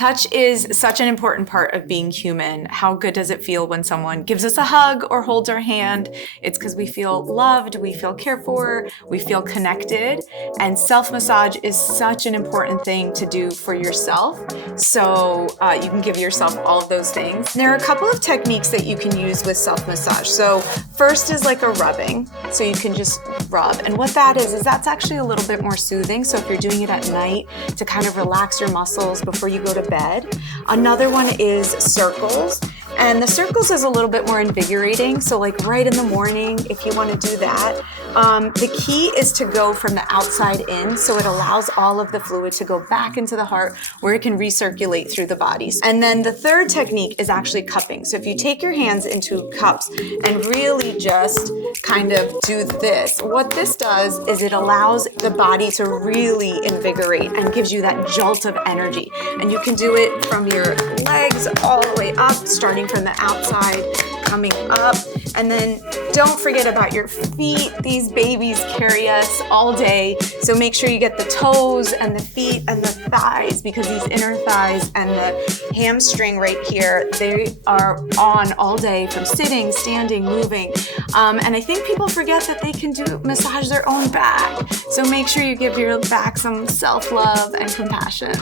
Touch is such an important part of being human. How good does it feel when someone gives us a hug or holds our hand? It's because we feel loved, we feel cared for, we feel connected, and self-massage is such an important thing to do for yourself. So you can give yourself all of those things. There are a couple of techniques that you can use with self-massage. So first is like a rubbing. So you can just rub. And what that is that's actually a little bit more soothing. So if you're doing it at night to kind of relax your muscles before you go to bed. Another one is circles. And the circles is a little bit more invigorating. So like right in the morning, if you want to do that. The key is to go from the outside in. So it allows all of the fluid to go back into the heart where it can recirculate through the bodies. And then the third technique is actually cupping. So if you take your hands into cups and really just kind of do this, what this does is it allows the body to really invigorate and gives you that jolt of energy. And you can do it from your legs all the way up, starting from the outside, coming up. And then don't forget about your feet. These babies carry us all day. So make sure you get the toes and the feet and the thighs, because these inner thighs and the hamstring right here, they are on all day from sitting, standing, moving. And I think people forget that they can massage their own back. So make sure you give your back some self-love and compassion.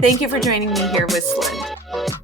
Thank you for joining me here with Slynd.